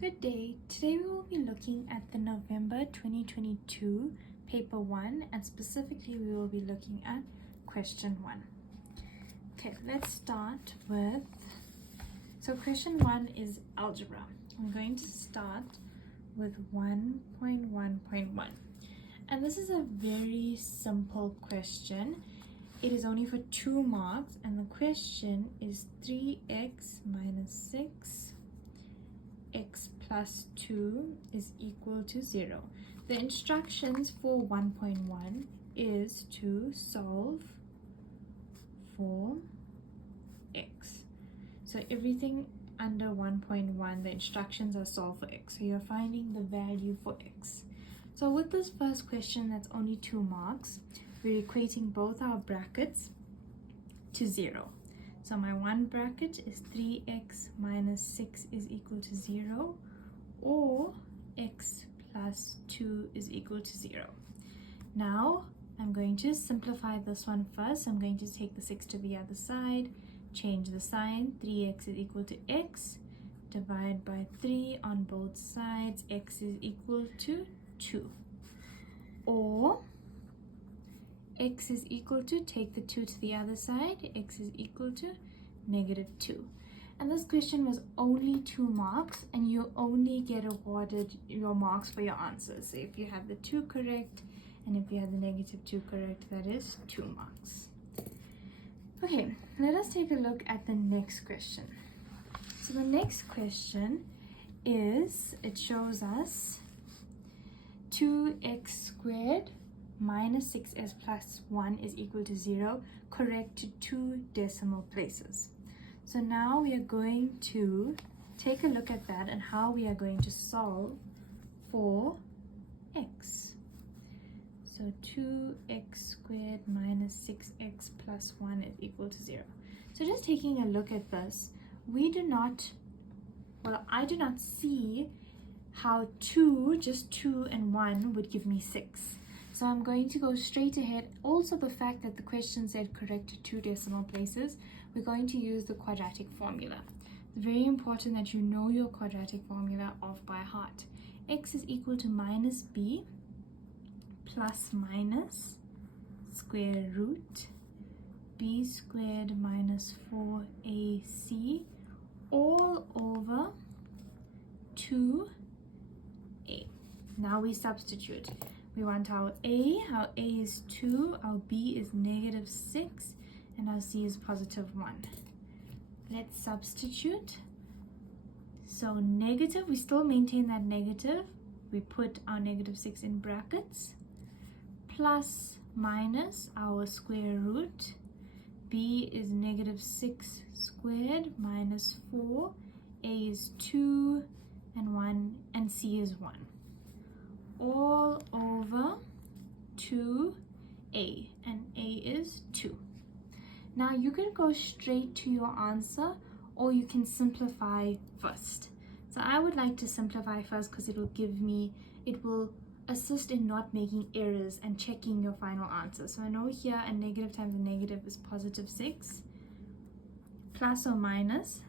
Good day. Today we will be looking at the November 2022 paper 1, and specifically we will be looking at question 1. Okay, let's start with, so question 1 is algebra. I'm going to start with 1.1.1, and this is a very simple question. It is only for 2 marks, and the question is 3x minus 6 x plus 2 is equal to 0. The instructions for 1.1 is to solve for x. So everything under 1.1, the instructions are solve for x. So you're finding the value for x. So with this first question that's only 2 marks, we're equating both our brackets to 0. So my one bracket is 3x minus 6 is equal to 0, or x plus 2 is equal to 0. Now I'm going to simplify this one first. I'm going to take the 6 to the other side, change the sign. 3x is equal to x, divide by 3 on both sides, x is equal to 2. Or x is equal to, take the 2 to the other side, x is equal to negative 2. And this question was only 2 marks, and you only get awarded your marks for your answers. So if you have the 2 correct, and if you have the negative 2 correct, that is 2 marks. Okay, let us take a look at the next question. So the next question is, it shows us 2x squared minus 6s plus 1 is equal to 0, correct to 2 decimal places. So now we are going to take a look at that and how we are going to solve for x. So 2x squared minus 6x plus 1 is equal to 0. So just taking a look at this, I do not see how just 2 and 1 would give me 6. So I'm going to go straight ahead. Also, the fact that the question said correct to 2 decimal places, we're going to use the quadratic formula. It's very important that you know your quadratic formula off by heart. X is equal to minus b plus minus square root b squared minus 4ac all over 2a. Now we substitute. We want our a is 2, our b is negative 6, and our c is positive 1. Let's substitute. So negative, we still maintain that negative. We put our negative 6 in brackets, plus minus our square root. b is negative 6 squared minus 4, a is 2, and 1, and c is 1. All over 2a, and a is 2. Now you can go straight to your answer, or you can simplify first. So I would like to simplify first because it will assist in not making errors and checking your final answer. So I know here a negative times a negative is positive 6. Plus or minus,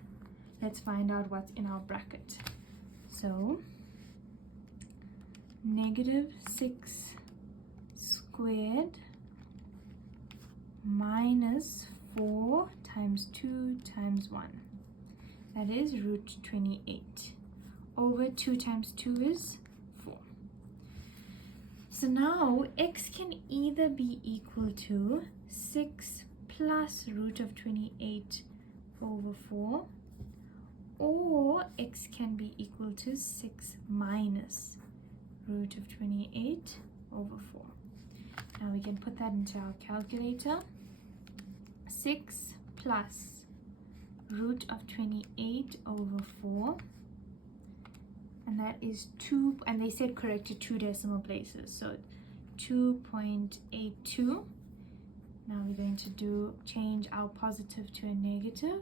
let's find out what's in our bracket. So negative 6 squared minus 4 times 2 times 1. That is root 28. Over 2 times 2 is 4. So now x can either be equal to 6 plus root of 28 over 4, or x can be equal to 6 minus root of 28 over 4. Now we can put that into our calculator. 6 plus root of 28 over 4, and that is 2, and they said correct to 2 decimal places, so 2.82. Now we're going to change our positive to a negative,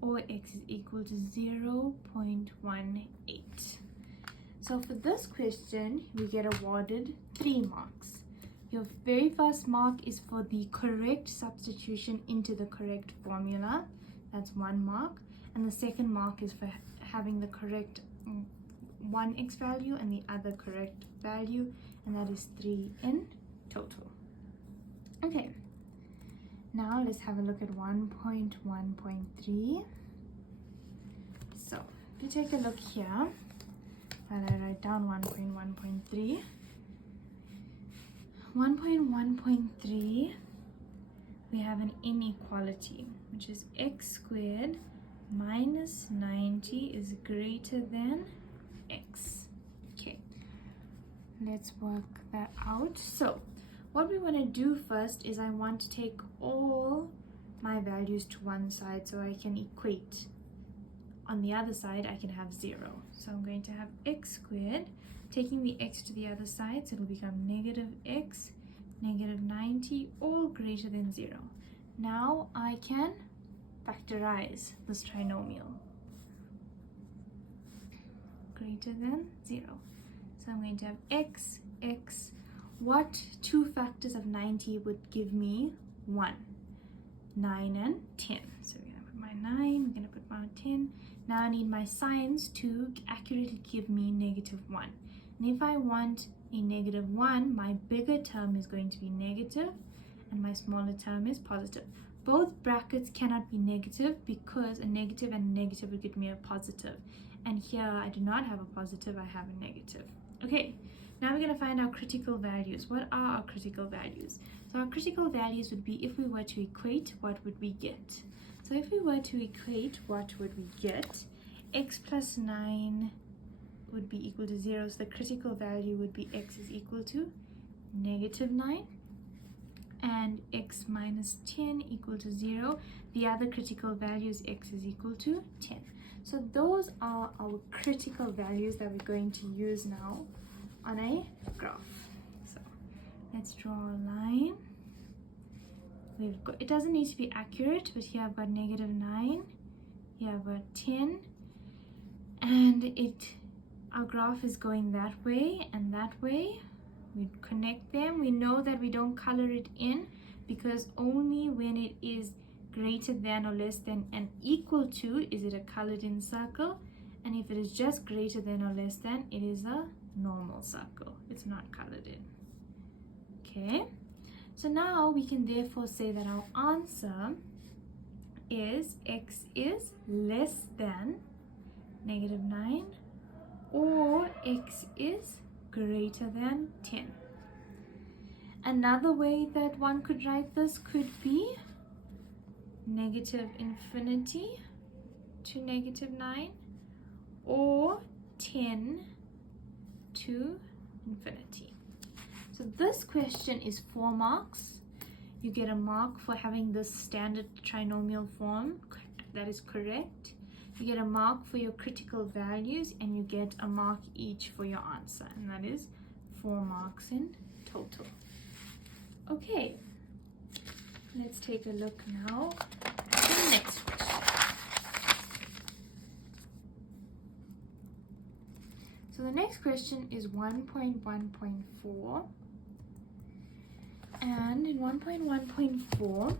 or x is equal to 0.18. So for this question, we get awarded 3 marks. Your very first mark is for the correct substitution into the correct formula. That's 1 mark. and the second mark is for having the correct one x value and the other correct value, and that is 3 in total. Okay, now let's have a look at 1.1.3. So if you take a look here, while I write down 1.1.3, 1.1.3, we have an inequality, which is x squared minus 90 is greater than x. Okay, let's work that out. So what we want to do first is I want to take all my values to one side so I can equate. On the other side, I can have 0. So I'm going to have x squared, taking the x to the other side, so it'll become negative x, negative 90, all greater than 0. Now I can factorize this trinomial. Greater than 0. So I'm going to have x, x. What two factors of 90 would give me 1? 9 and 10. So we're going to put my 9, we're going to put my 10. Now I need my signs to accurately give me negative 1. And if I want a negative 1, my bigger term is going to be negative and my smaller term is positive. Both brackets cannot be negative because a negative and a negative would give me a positive. And here I do not have a positive, I have a negative. Okay, now we're going to find our critical values. What are our critical values? So our critical values would be, if we were to equate, what would we get? So if we were to equate, what would we get? X plus 9 would be equal to 0. So the critical value would be x is equal to negative 9. And x minus 10 equal to 0. The other critical value is x is equal to 10. So those are our critical values that we're going to use now on a graph. So let's draw a line. We've got, it doesn't need to be accurate, but here I've got negative 9, here I've got 10, and our graph is going that way and that way. We connect them. We know that we don't color it in because only when it is greater than or less than and equal to is it a colored in circle, and if it is just greater than or less than, it is a normal circle. It's not colored in. Okay, so now we can therefore say that our answer is x is less than negative 9 or x is greater than 10. Another way that one could write this could be negative infinity to negative 9 or 10 to infinity. So this question is 4 marks. You get a mark for having this standard trinomial form that is correct. You get a mark for your critical values, and you get a mark each for your answer, and that is 4 marks in total. Okay, let's take a look now at the next question. So the next question is 1.1.4, and in 1.1.4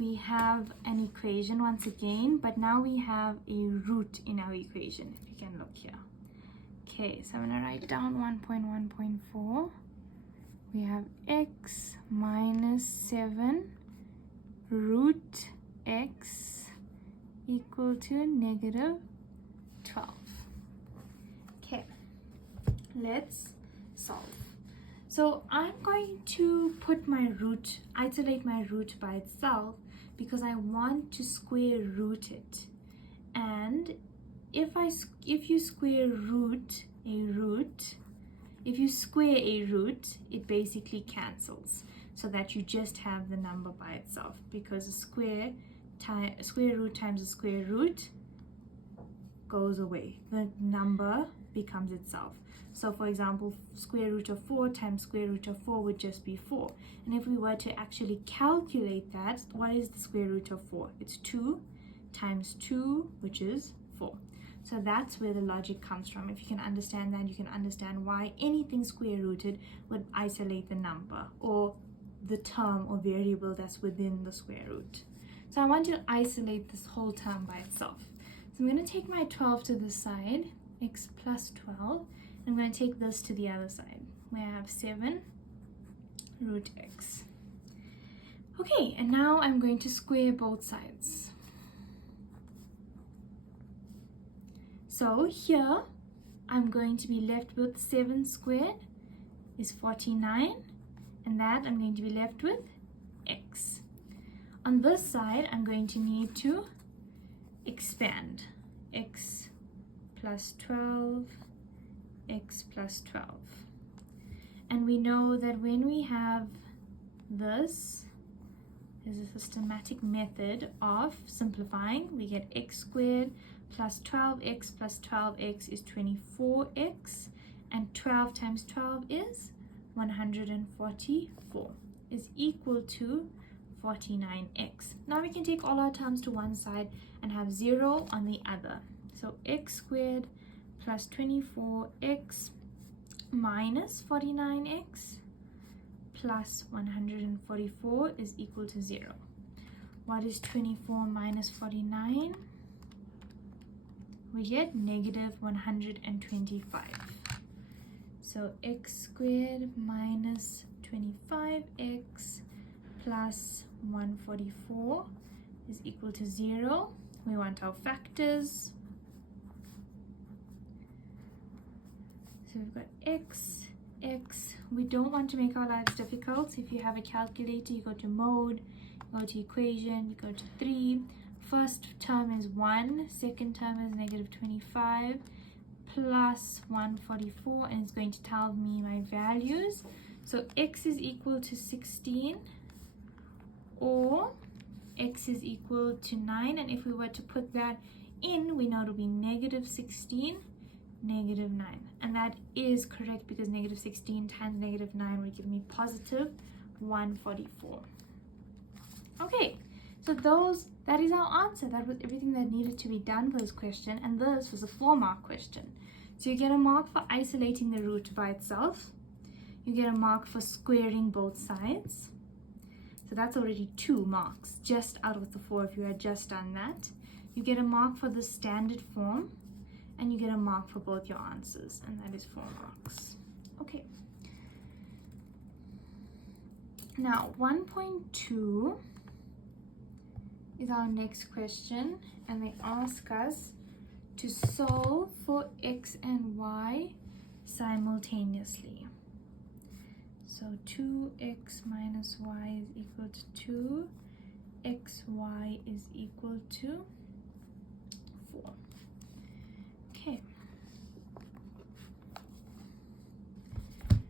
we have an equation once again, but now we have a root in our equation, if you can look here. Okay, so I'm going to write down 1.1.4. We have x minus 7 root x equal to negative 12. Okay, let's solve. So I'm going to put my root, isolate my root by itself because I want to square root it. And if you square root a root, if you square a root, it basically cancels, so that you just have the number by itself, because a square root times a square root goes away. The number becomes itself. So for example, square root of 4 times square root of 4 would just be 4. And if we were to actually calculate that, what is the square root of 4? It's 2 times 2, which is 4. So that's where the logic comes from. If you can understand that, you can understand why anything square rooted would isolate the number or the term or variable that's within the square root. So I want to isolate this whole term by itself. So I'm going to take my 12 to the side, x plus 12. I'm going to take this to the other side, where I have 7 root x. Okay, and now I'm going to square both sides. So here, I'm going to be left with 7 squared is 49, and that I'm going to be left with x. On this side, I'm going to need to expand. X plus 12, x plus 12. And we know that when we have this, there's a systematic method of simplifying. We get x squared plus 12x plus 12x is 24x, and 12 times 12 is 144, is equal to 49x. Now we can take all our terms to one side and have 0 on the other. So x squared plus 24x minus 49x plus 144 is equal to 0. What is 24 minus 49? We get negative 125. So x squared minus 25x plus 144 is equal to 0. We want our factors. So we've got x. We don't want to make our lives difficult. If you have a calculator, you go to mode, you go to equation, you go to 3. First term is 1, second term is negative 25 plus 144, and it's going to tell me my values. So x is equal to 16, or x is equal to 9, and if we were to put that in, we know it'll be negative 16, negative 9, and that is correct because negative 16 times negative 9 would give me positive 144. Okay, so that is our answer. That was everything that needed to be done for this question, and this was a 4-mark question. So you get a mark for isolating the root by itself. You get a mark for squaring both sides. So that's already 2 marks, just out of the 4 if you had just done that. You get a mark for the standard form, and you get a mark for both your answers, and that is 4 marks. Okay. Now, 1.2 is our next question, and they ask us to solve for x and y simultaneously. So 2x minus y is equal to 2, xy is equal to 4. Okay.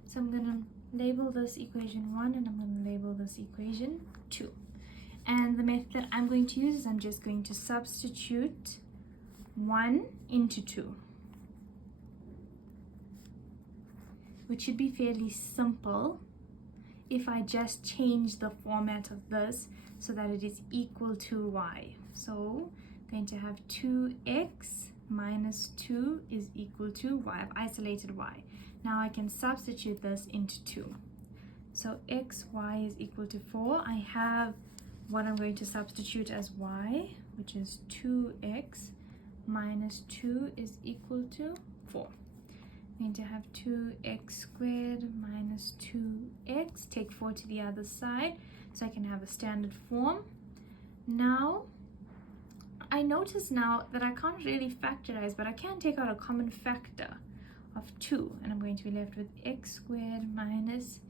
So I'm going to label this equation 1, and I'm going to label this equation 2. And the method that I'm going to use is I'm just going to substitute 1 into 2, which should be fairly simple if I just change the format of this so that it is equal to y. So I'm going to have 2x minus 2 is equal to y. I've isolated y. Now I can substitute this into 2. So xy is equal to 4. I have what I'm going to substitute as y, which is 2x minus 2 is equal to 4. I'm going to have 2x squared minus 2x. Take 4 to the other side so I can have a standard form. Now, I notice now that I can't really factorize, but I can take out a common factor of 2, and I'm going to be left with x squared minus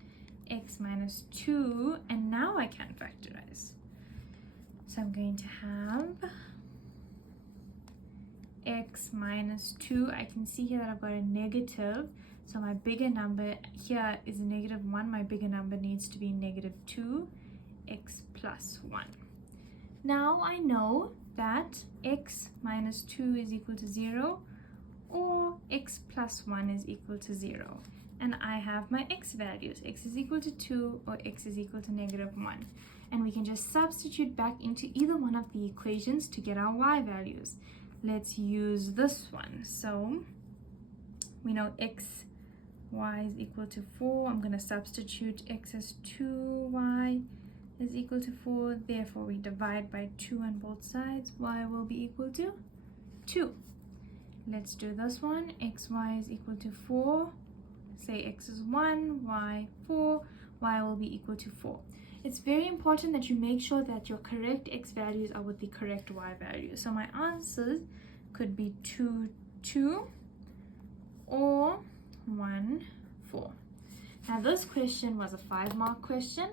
x minus 2, and now I can factorize. So I'm going to have x minus 2. I can see here that I've got a negative, so my bigger number here is a negative 1. My bigger number needs to be negative 2, x plus 1. Now I know that x minus 2 is equal to 0, or x plus 1 is equal to 0. And I have my x values. X is equal to 2, or x is equal to negative 1. And we can just substitute back into either one of the equations to get our y values. Let's use this one. So we know y is equal to 4. I'm going to substitute x as 2y is equal to 4, therefore we divide by 2 on both sides. Y will be equal to 2. Let's do this one. Xy is equal to 4. Say x is 1, y 4, y will be equal to 4. It's very important that you make sure that your correct x values are with the correct y values. So my answers could be 2, 2 or 1, 4. Now this question was a 5-mark question.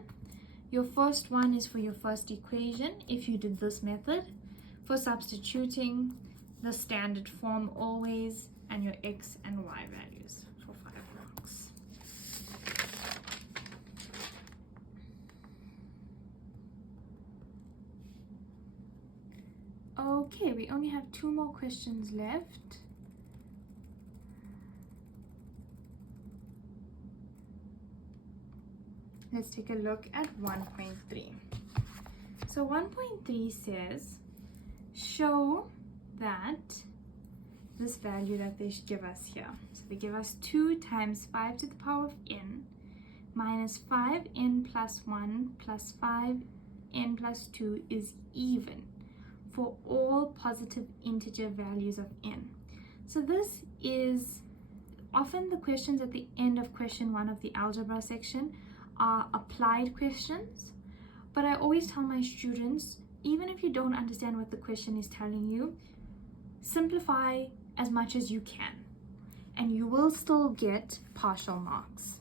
Your first one is for your first equation if you did this method. For substituting, the standard form always, and your x and y values for 5 marks. Okay, we only have 2 more questions left. Let's take a look at 1.3. So 1.3 says, show that this value that they give us here. So they give us 2 times 5 to the power of n minus 5n plus 1 plus 5n plus 2 is even for all positive integer values of n. So this is often the questions at the end of question 1 of the algebra section are applied questions, but I always tell my students, even if you don't understand what the question is telling you, simplify as much as you can and you will still get partial marks.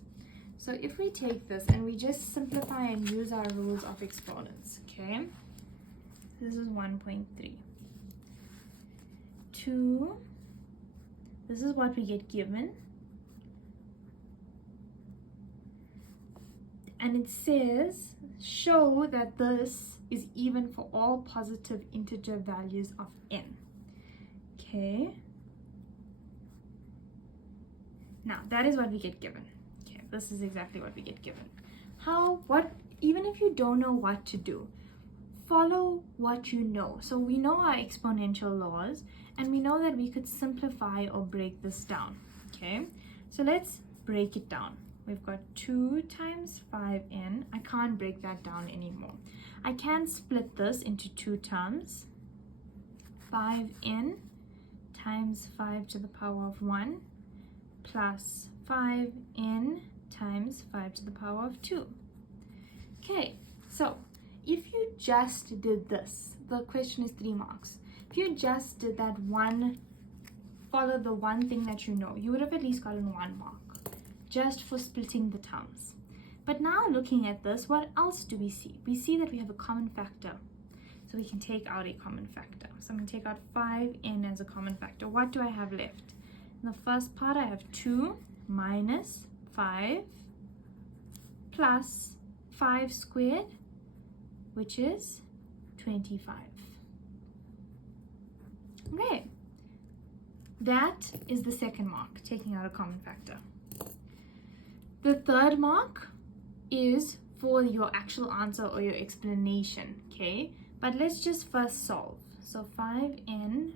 So if we take this and we just simplify and use our rules of exponents, okay, this is 1.3. 2, this is what we get given, and it says show that this is even for all positive integer values of n. Okay, now that is what we get given. Okay, this is exactly what we get given. Even if you don't know what to do, follow what you know. So we know our exponential laws and we know that we could simplify or break this down. Okay, so let's break it down. We've got 2 times 5n. I can't break that down anymore. I can split this into 2 terms. 5n times 5 to the power of 1 plus 5n times 5 to the power of 2. Okay, so if you just did this, the question is 3 marks. If you just did that one, follow the one thing that you know, you would have at least gotten 1 mark just for splitting the terms. But now looking at this, what else do we see? We see that we have a common factor. So we can take out a common factor. So I'm going to take out 5n as a common factor. What do I have left? In the first part, I have 2 minus 5 plus 5 squared, which is 25. Okay, that is the second mark, taking out a common factor. The third mark is for your actual answer or your explanation, okay? But let's just first solve. So 5n,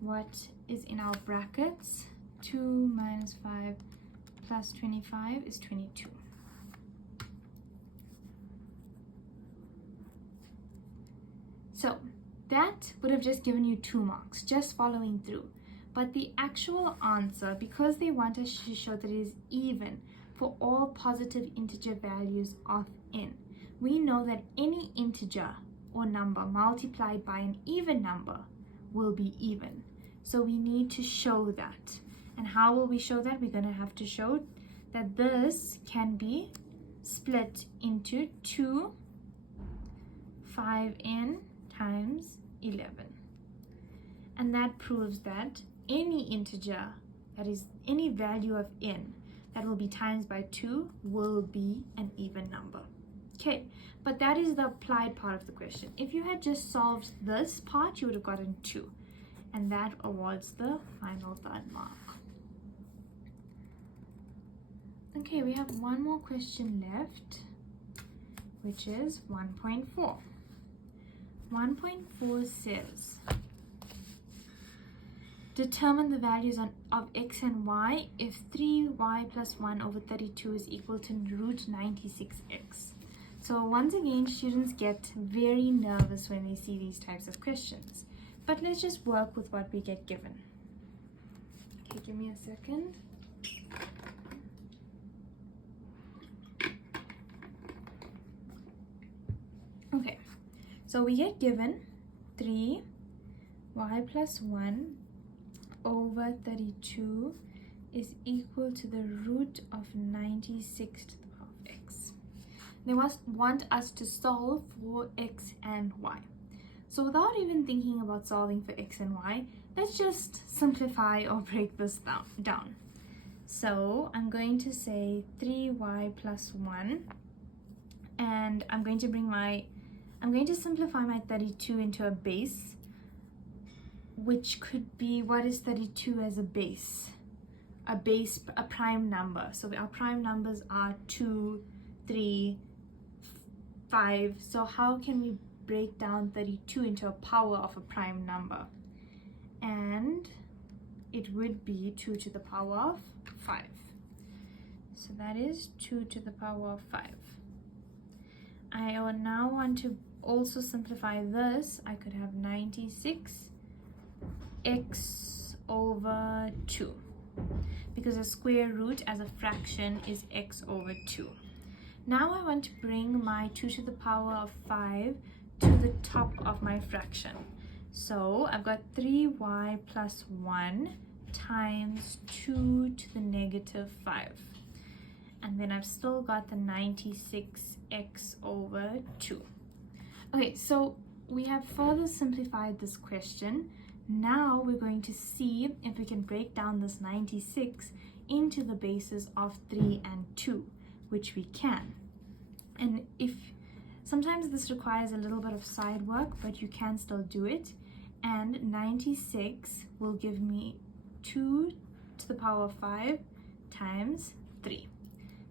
what is in our brackets? 2 minus 5 plus 25 is 22. So that would have just given you 2 marks, just following through. But the actual answer, because they want us to show that it is even for all positive integer values of n, we know that any integer or number multiplied by an even number will be even. So we need to show that. And how will we show that? We're going to have to show that this can be split into 2 5n times 11. And that proves that any integer, that is any value of n, that will be times by 2 will be an even number. Okay, but that is the applied part of the question. If you had just solved this part, you would have gotten 2. And that awards the final third mark. Okay, we have one more question left, which is 1.4. 1.4 says, determine the values of x and y if 3y plus 1 over 32 is equal to root 96x. So once again, students get very nervous when they see these types of questions. But let's just work with what we get given. Okay, give me a second. Okay, so we get given 3y plus 1 over 32 is equal to the root of 96 to the power of x. They want us to solve for x and y. So without even thinking about solving for x and y, let's just simplify or break this down. So I'm going to say 3y plus 1, and I'm going to simplify my 32 into a base, which could be, what is 32 as a base? A prime number. So our prime numbers are 2, 3, 5. So how can we break down 32 into a power of a prime number? And it would be 2 to the power of 5. So that is 2 to the power of 5. I now want to also simplify this. I could have 96 x over 2, because a square root as a fraction is x over 2. Now I want to bring my 2 to the power of 5 to the top of my fraction. So I've got 3y plus 1 times 2 to the negative 5. And then I've still got the 96x over 2. Okay, so we have further simplified this question. Now we're going to see if we can break down this 96 into the bases of 3 and 2, which we can. And sometimes this requires a little bit of side work, but you can still do it. And 96 will give me 2 to the power of 5 times 3.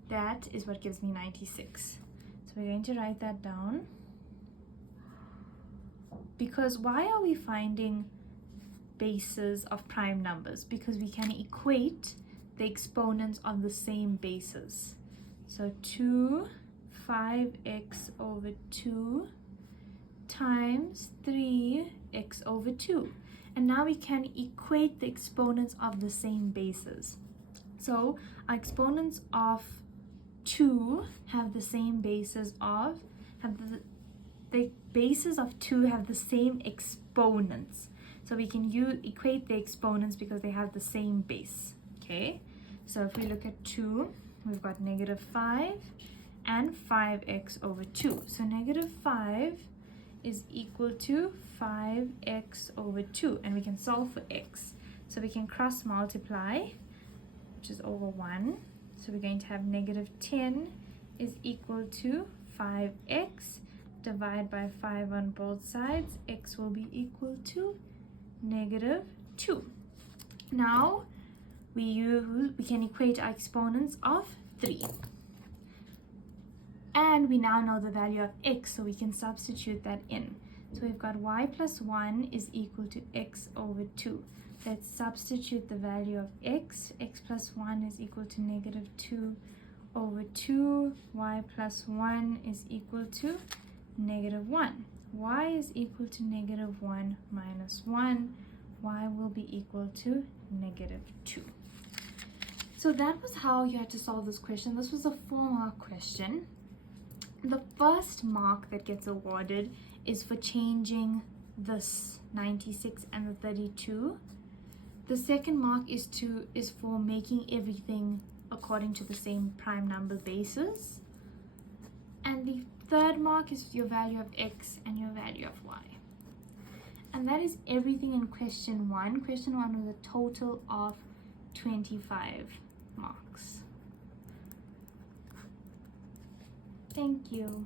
That is what gives me 96. So we're going to write that down. Because why are we finding bases of prime numbers? Because we can equate the exponents of the same bases. So 5x over 2 times 3x over 2. And now we can equate the exponents of the same bases. So our exponents of 2 have the same bases of, the bases of 2 have the same exponents. So we can equate the exponents because they have the same base. Okay, so if we look at 2, we've got negative 5 and 5x over 2. So negative 5 is equal to 5x over 2, and we can solve for x. So we can cross multiply, which is over 1. So we're going to have negative 10 is equal to 5x. Divide by 5 on both sides. X will be equal to negative 2. Now we can equate our exponents of 3. And we now know the value of x, so we can substitute that in. So we've got y plus 1 is equal to x over 2. Let's substitute the value of x. X plus 1 is equal to negative 2 over 2. Y plus 1 is equal to negative 1. Y is equal to negative 1 minus 1. Y will be equal to negative 2. So that was how you had to solve this question. This was a 4-mark question. The first mark that gets awarded is for changing this 96 and the 32. The second mark is for making everything according to the same prime number basis. And the third mark is your value of x and your value of y. And that is everything in question 1. Question 1 was a total of 25 marks. Thank you.